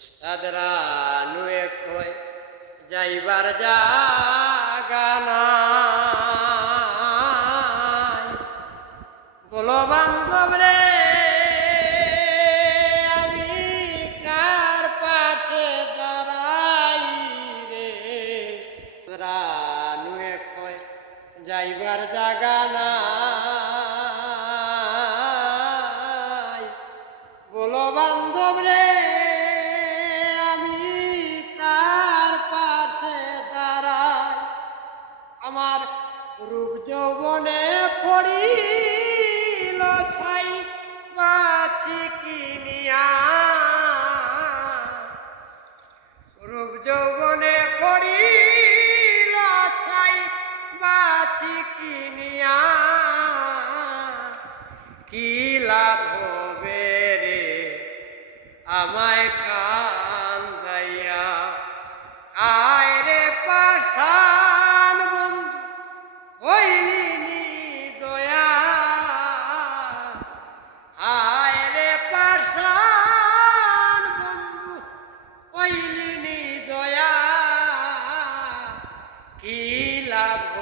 উস্তাদরা নুয়ে খয় যাইবার জাগা নাই। বলো বান্ধব রে আমি কার পাশে দাঁড়াই রে। উস্তাদরা নুয়ে খয় যাইবার জাগা নাই। বলো বান্ধব রে আমার রূপ যৌবনে পড়িল ছাই বাছি কিনিয়া। রূপ যৌবনে পড়িল ছাই বাছি কিনিয়া। কি লাভ হবে রে আমায় কান্দাইয়া। আয় রে পাষাণ বন্ধু হইলি দয়া। আয় রে পাষাণ বন্ধু হইলি দয়া। কি লাভ